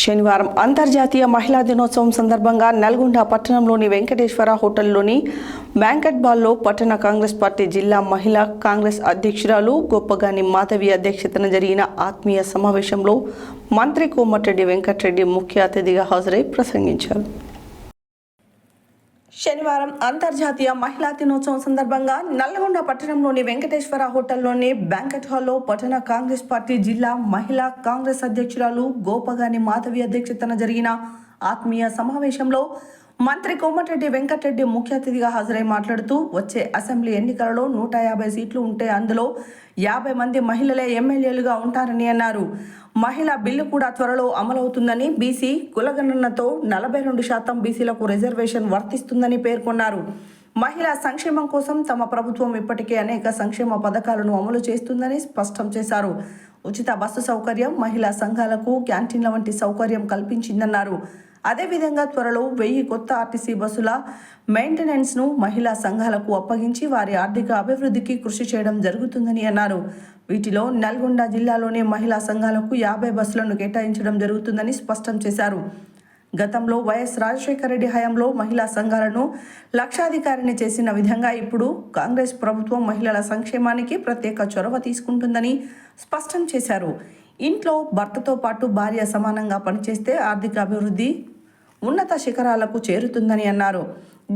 శనివారం అంతర్జాతీయ మహిళా దినోత్సవం సందర్భంగా నల్గొండ పట్టణంలోని వెంకటేశ్వర హోటల్లోని బ్యాంకెట్ హాల్లో పట్టణ కాంగ్రెస్ పార్టీ జిల్లా మహిళా కాంగ్రెస్ అధ్యక్షురాలు గొప్పగాని మాధవి అధ్యక్షతన జరిగిన ఆత్మీయ సమావేశంలో మంత్రి కోమటిరెడ్డి వెంకటరెడ్డి ముఖ్య అతిథిగా హాజరై ప్రసంగించారు. శనివారం అంతర్జాతీయ మహిళా దినోత్సవం సందర్భంగా నల్గొండ పట్టణంలోని వెంకటేశ్వర హోటల్లోని బ్యాంకెట్ హాల్లో పట్టణ కాంగ్రెస్ పార్టీ జిల్లా మహిళా కాంగ్రెస్ అధ్యక్షురాలు గోపగాని మాధవి అధ్యక్షతన జరిగిన ఆత్మీయ సమావేశంలో మంత్రి కోమటిరెడ్డి వెంకటరెడ్డి ముఖ్య అతిథిగా హాజరై మాట్లాడుతూ వచ్చే అసెంబ్లీ ఎన్నికలలో 150 సీట్లు ఉంటే అందులో 50 మంది మహిళలే ఎమ్మెల్యేలుగా ఉంటారని అన్నారు. మహిళా బిల్లు కూడా త్వరలో అమలవుతుందని, బీసీ కులగణనతో 42% బీసీలకు రిజర్వేషన్ వర్తిస్తుందని పేర్కొన్నారు. మహిళా సంక్షేమం కోసం తమ ప్రభుత్వం ఇప్పటికే అనేక సంక్షేమ పథకాలను అమలు చేస్తుందని స్పష్టం చేశారు. ఉచిత బస్సు సౌకర్యం, మహిళా సంఘాలకు క్యాంటీన్ల వంటి సౌకర్యం కల్పించిందన్నారు. అదేవిధంగా త్వరలో 1000 కొత్త ఆర్టీసీ బస్సుల మెయింటెనెన్స్ను మహిళా సంఘాలకు అప్పగించి వారి ఆర్థిక అభివృద్ధికి కృషి చేయడం జరుగుతుందని అన్నారు. వీటిలో నల్గొండ జిల్లాలోని మహిళా సంఘాలకు 50 బస్సులను కేటాయించడం జరుగుతుందని స్పష్టం చేశారు. గతంలో వైఎస్ రాజశేఖర రెడ్డి హయాంలో మహిళా సంఘాలను లక్షాధికారిని చేసిన విధంగా ఇప్పుడు కాంగ్రెస్ ప్రభుత్వం మహిళల సంక్షేమానికి ప్రత్యేక చొరవ తీసుకుంటుందని స్పష్టం చేశారు. ఇంట్లో భర్తతో పాటు భార్య సమానంగా పనిచేస్తే ఆర్థిక అభివృద్ధి ఉన్నత శిఖరాలకు చేరుతుందని అన్నారు.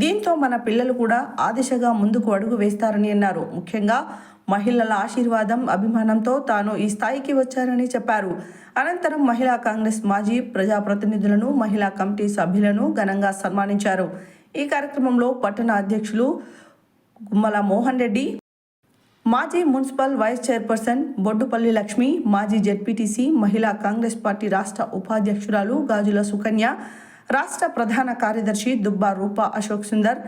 దీంతో మన పిల్లలు కూడా ఆ దిశగా ముందుకు అడుగు వేస్తారని అన్నారు. ముఖ్యంగా మహిళల ఆశీర్వాదం, అభిమానంతో తాను ఈ స్థాయికి వచ్చారని చెప్పారు. అనంతరం మహిళా కాంగ్రెస్ మాజీ ప్రజాప్రతినిధులను, మహిళా కమిటీ సభ్యులను ఘనంగా సన్మానించారు. ఈ కార్యక్రమంలో పట్టణ అధ్యక్షులు గుమ్మల మోహన్ రెడ్డి, మాజీ municipal vice chairperson Boddupalli Lakshmi, మాజీ జెడ్పీటీసీ, మహిళా కాంగ్రెస్ పార్టీ రాష్ట్ర ఉపాధ్యక్షురాలు గాజుల సుకన్య, రాష్ట్ర ప్రధాన కార్యదర్శి దుబ్బా రూపా అశోక్ సుందర్,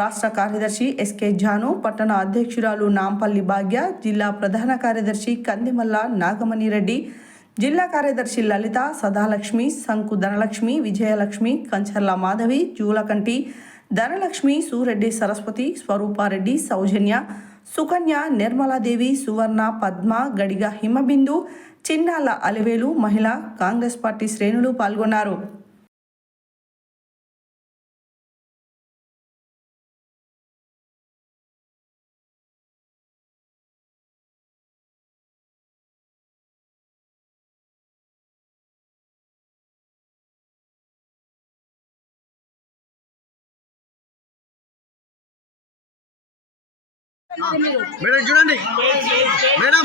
రాష్ట్ర కార్యదర్శి ఎస్కే జాను, పట్టణ అధ్యక్షురాలు నాంపల్లి భాగ్య, జిల్లా ప్రధాన కార్యదర్శి కందిమల్ల నాగమణి రెడ్డి, జిల్లా కార్యదర్శి లలిత, సదాలక్ష్మి, సంకు ధనలక్ష్మి, విజయలక్ష్మి, కంచర్ల మాధవి, జూలకంటి ధనలక్ష్మి, సూరెడ్డి సరస్వతి, స్వరూపారెడ్డి, సౌజన్య, సుకన్య, నిర్మలాదేవి, సువర్ణ, పద్మ, గడిగ హిమబిందు, చిన్నాల అలివేలు, మహిళా కాంగ్రెస్ పార్టీ శ్రేణులు పాల్గొన్నారు. మేడం చూడండి మేడం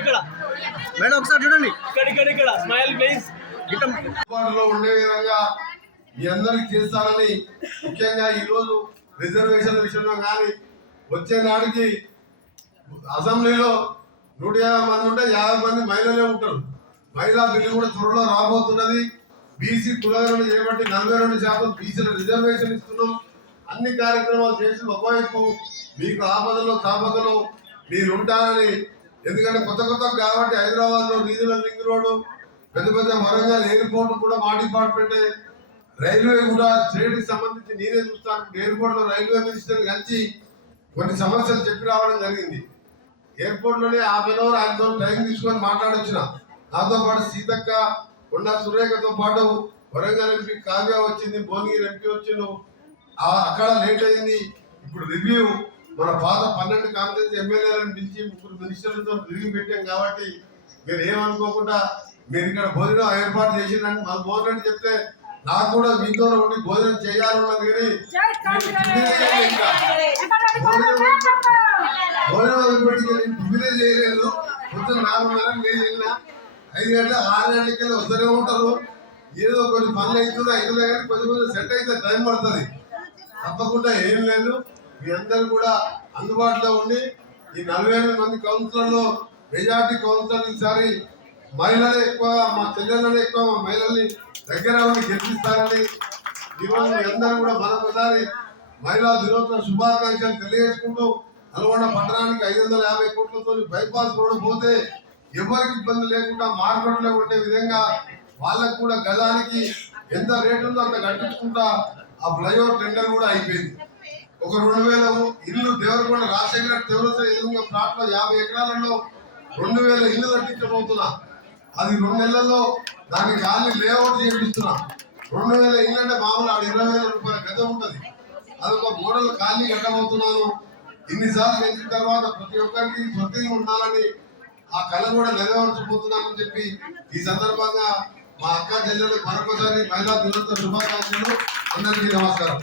ఇక్కడ మేడం ఒకసారి చూడండి ఇక్కడ స్మైల్ ప్లీజ్. అందుబాటులో ఉండే విధంగా మీ అందరికి చేస్తారని, ముఖ్యంగా ఈరోజు రిజర్వేషన్ విషయంలో కానీ వచ్చే నాటికి అసెంబ్లీలో 150 మంది ఉంటే 50 మంది మహిళలే ఉంటారు. మహిళా బిల్లు కూడా త్వరలో రాబోతున్నది. బీసీ కులగణన చేయబట్టి 42% బీసీల రిజర్వేషన్ ఇస్తున్నాం. అన్ని కార్యక్రమాలు చేసి ఒకవైపు మీకు ఆపదలో తాపదలో మీరు ఉంటారని, ఎందుకంటే కొత్త కాబట్టి హైదరాబాద్లో రీజనల్ రింగ్ రోడ్డు, పెద్ద వరంగల్ ఎయిర్పోర్ట్ కూడా మా డిపార్ట్మెంటే, రైల్వే కూడా స్టేట్కి సంబంధించి నేనే చూస్తాను. ఎయిర్పోర్ట్లో రైల్వే మినిస్టర్ కలిసి కొన్ని సమస్యలు చెప్పి రావడం జరిగింది. ఎయిర్పోర్ట్లోనే ½ అవర్ ఆయనతో టైం తీసుకొని మాట్లాడొచ్చిన. నాతో పాటు సీతక్క, కొండా సురేఖతో పాటు వరంగల్ ఎంపీ కావ్య వచ్చింది, భువనగిరి ఎంపీ వచ్చిండు. అక్కడ లేట్ అయింది. ఇప్పుడు రివ్యూ మన పాత 12 కాంగ్రెస్ ఎమ్మెల్యేలను పిలిచి 3 మినిస్టర్లతో రివ్యూ పెట్టాం కాబట్టి మీరు ఏమనుకోకుండా మీరు ఇక్కడ భోజనం ఏర్పాటు చేసిందని మన భోజనం చెప్తే నాకు కూడా మీతో ఉండి భోజనం చేయాలన్నది. కానీ భోజనం టిఫినే చేయలేదు. పొద్దున్న 4:30 వెళ్ళినా 5 గంటల 6 గంటలకి వస్తూనే ఉంటారు. ఏదో కొన్ని పనులు అవుతుంది, కానీ కొంచెం సెట్ అయితే టైం పడుతుంది. తప్పకుండా ఏం లేదు, మీ అందరూ కూడా అందుబాటులో ఉండి ఈ 48 మంది కౌన్సిలర్లో మెజార్టీ కౌన్సిలర్ ఈసారి మహిళలే ఎక్కువ, మా చెల్లెళ్ళనే ఎక్కువ, మా మహిళల్ని దగ్గర ఉండి గెలిపిస్తారని ఈరోజు మీ అందరూ కూడా మరొకసారి మహిళా దినోత్సవ శుభాకాంక్షలు తెలియజేసుకుంటూ, నల్గొండ పట్టణానికి 550 కోట్లతో బైపాస్ రోడ్డు పోతే ఎవరికి ఇబ్బంది లేకుండా మార్కెట్లో ఉండే విధంగా వాళ్ళకు కూడా గదానికి ఎంత రేటు ఉందో అంత కట్టించుకుంటా ఆ ఫ్లైఓవర్ టెండర్ కూడా అయిపోయింది. ఒక 2000 ఇల్లు దేవరకొండ రాజశేఖర తీవ్రత ఎదురుగా ప్లాట్ లో 50 ఎకరాలలో 2000 ఇల్లు కట్టించబోతున్నా. అది 2 నెలల్లో దాన్ని గాలి లేఅవుట్ చేపిస్తున్నా. 2000 ఇల్లు అంటే మామూలు 20,000 రూపాయల గత ఉంటది. అదొక మోడల్ ఖాళీ కట్టబోతున్నాను. ఇన్నిసార్లు గెలిచిన తర్వాత ప్రతి ఒక్కరికి స్వతంగా ఉండాలని ఆ కళ కూడా నెరవేర్చబోతున్నానని చెప్పి ఈ సందర్భంగా మా అక్క చెల్లెలకు మరొకసారి మహిళా దినోత్సవ శుభాకాంక్షలు. అందరికీ నమస్కారం.